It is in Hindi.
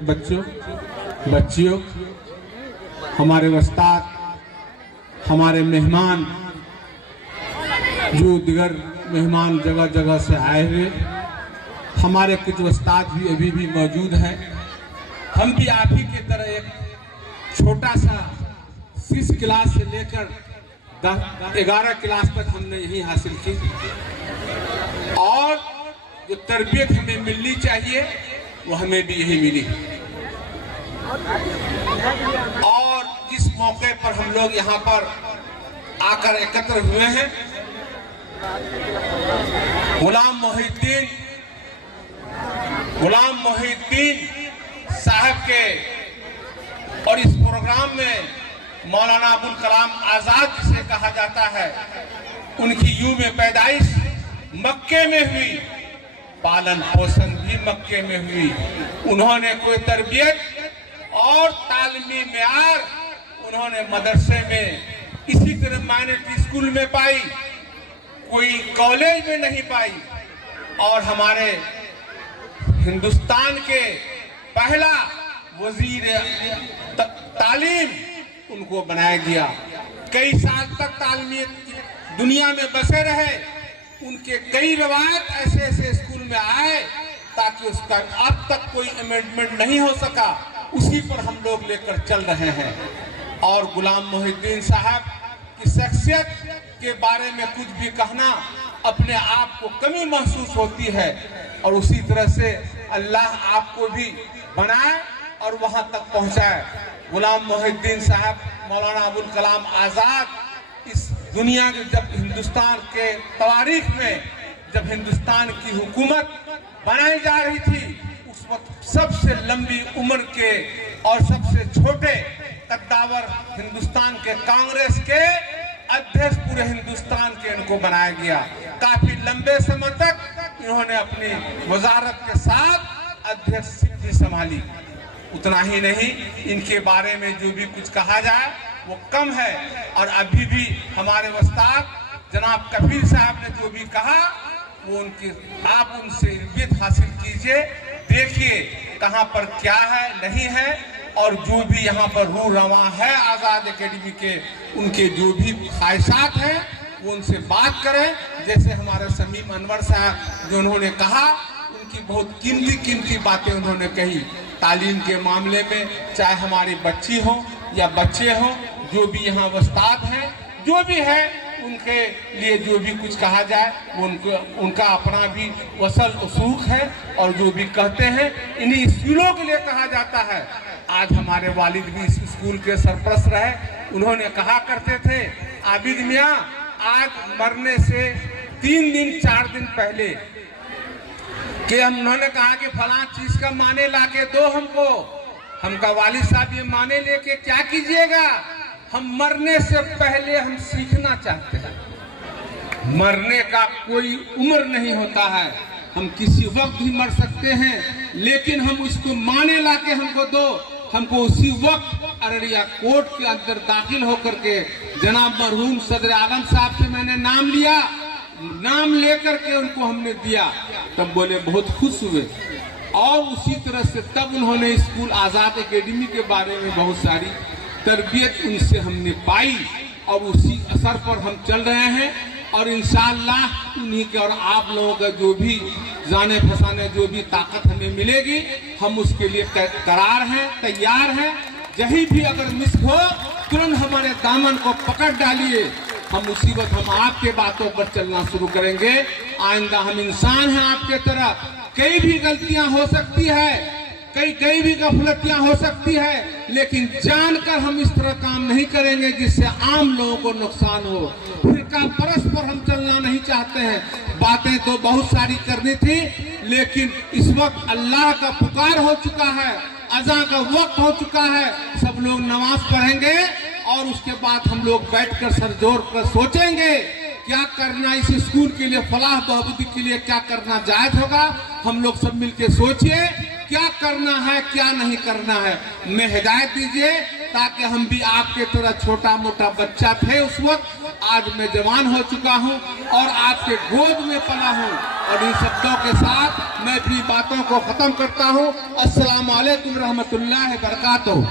बच्चों, बच्चियों, हमारे उस्ताद, हमारे मेहमान, जो दिगर मेहमान जगह जगह से आए हुए, हमारे कुछ उस्ताद भी अभी भी मौजूद हैं। हम भी आप ही की तरह एक छोटा सा 6 क्लास से लेकर 11 क्लास तक हमने यही हासिल की और जो तरबियत हमें मिलनी चाहिए वो हमें भी यही मिली। और इस मौके पर हम लोग यहाँ पर आकर एकत्र हुए हैं। गुलाम मोहिउद्दीन साहब के और इस प्रोग्राम में मौलाना अबुल कलाम आजाद जिसे कहा जाता है, उनकी यूं में पैदाइश मक्के में हुई, पालन पोषण भी मक्के में हुई। उन्होंने कोई तरबियत और तालीमी मेयार उन्होंने मदरसे में इसी तरह माइनॉरिटी स्कूल में पाई, कोई कॉलेज में नहीं पाई। और हमारे हिंदुस्तान के पहला वजीर तालीम उनको बनाया गया। कई साल तक तालीमी दुनिया में बसे रहे। उनके कई रवायत ऐसे ऐसे स्कूल में आए ताकि उसका अब तक कोई अमेंडमेंट नहीं हो सका, उसी पर हम लोग लेकर चल रहे हैं। और गुलाम मोहिउद्दीन साहब की शख्सियत के बारे में कुछ भी कहना अपने आप को कमी महसूस होती है। और उसी तरह से अल्लाह आपको भी बनाए और वहां तक पहुंचाए। गुलाम मोहिउद्दीन साहब, मौलाना अबुल कलाम आजाद इस दुनिया के जब हिंदुस्तान के तारीख में जब हिंदुस्तान की हुकूमत बनाई जा रही थी, उस वक्त सबसे लंबी उम्र के और सबसे छोटे कद्दावर हिंदुस्तान के कांग्रेस के अध्यक्ष पूरे हिंदुस्तान के इनको बनाया गया। काफी लंबे समय तक इन्होंने अपनी वजारत के साथ अध्यक्ष भी संभाली। उतना ही नहीं, इनके बारे में जो भी कुछ कहा जाए वो कम है। और अभी भी हमारे उस्ताद जनाब कफील साहब ने जो भी कहा वो उनकी आप उनसे इल्मियत हासिल कीजिए, देखिए कहाँ पर क्या है नहीं है। और जो भी यहाँ पर रू रवा है आज़ाद एकेडमी के, उनके जो भी ख्वाहिशात हैं वो उनसे बात करें। जैसे हमारे समीम अनवर साहब जो उन्होंने कहा, उनकी बहुत कीमती बातें उन्होंने कही तालीम के मामले में, चाहे हमारी बच्ची हो या बच्चे हों, जो भी यहाँ उस्ताद हैं, जो भी है, उनके लिए जो भी कुछ कहा जाए वो उनका अपना भी वसल उसूख है। और जो भी कहते हैं इन्हीं स्कूलों के लिए कहा जाता है। आज हमारे वालिद भी इस स्कूल के सरपरस्त रहे। उन्होंने कहा करते थे, आबिद मियाँ आज मरने से 3 दिन 4 दिन पहले कि उन्होंने कहा कि फलां चीज का माने लाके दो हमको। हमका वालिद साहब ये माने लेके क्या कीजिएगा, हम मरने से पहले हम सीखना चाहते हैं। मरने का कोई उम्र नहीं होता है, हम किसी वक्त भी मर सकते हैं, लेकिन हम उसको माने लाके हमको दो। हमको उसी वक्त अररिया कोर्ट के अंदर दाखिल होकर के जनाब मरहूम सदर आलम साहब से मैंने नाम लिया, नाम लेकर के उनको हमने दिया। तब बोले बहुत खुश हुए। और उसी तरह से तब उन्होंने स्कूल आज़ाद एकेडमी के बारे में बहुत सारी तरबियत उनसे हमने पाई और उसी असर पर हम चल रहे हैं। और इंशाअल्लाह उन्हीं के और आप लोगों का जो भी जाने फसाने जो भी ताकत हमें मिलेगी, हम उसके लिए करार हैं, तैयार हैं। जहीं भी अगर मिस हो तुरंत हमारे दामन को पकड़ डालिए, हम उसी वक्त हम आपके बातों पर चलना शुरू करेंगे। आइंदा हम इंसान हैं आपके तरह, कई भी गलतियां हो सकती है, कई भी गफलतियां हो सकती है, लेकिन जानकर हम इस तरह काम नहीं करेंगे जिससे आम लोगों को नुकसान हो। फिरका परस्पर हम चलना नहीं चाहते हैं। बातें तो बहुत सारी करनी थी, लेकिन इस वक्त अल्लाह का पुकार हो चुका है, अज़ान का वक्त हो चुका है। सब लोग नमाज पढ़ेंगे और उसके बाद हम लोग बैठकर सर जोड़ कर सोचेंगे क्या करना इस स्कूल के लिए, फलाह बहबूदी के लिए क्या करना जायज होगा। हम लोग सब मिलकर सोचिए क्या करना है क्या नहीं करना है। मैं हिदायत दीजिए ताकि हम भी आपके तरह छोटा मोटा बच्चा थे उस वक्त, आज मैं जवान हो चुका हूं और आपके गोद में पला हूं। और इन शब्दों के साथ मैं अपनी बातों को खत्म करता हूँ। अस्सलाम वालेकुम रहमतुल्लाहि व बरकातहू।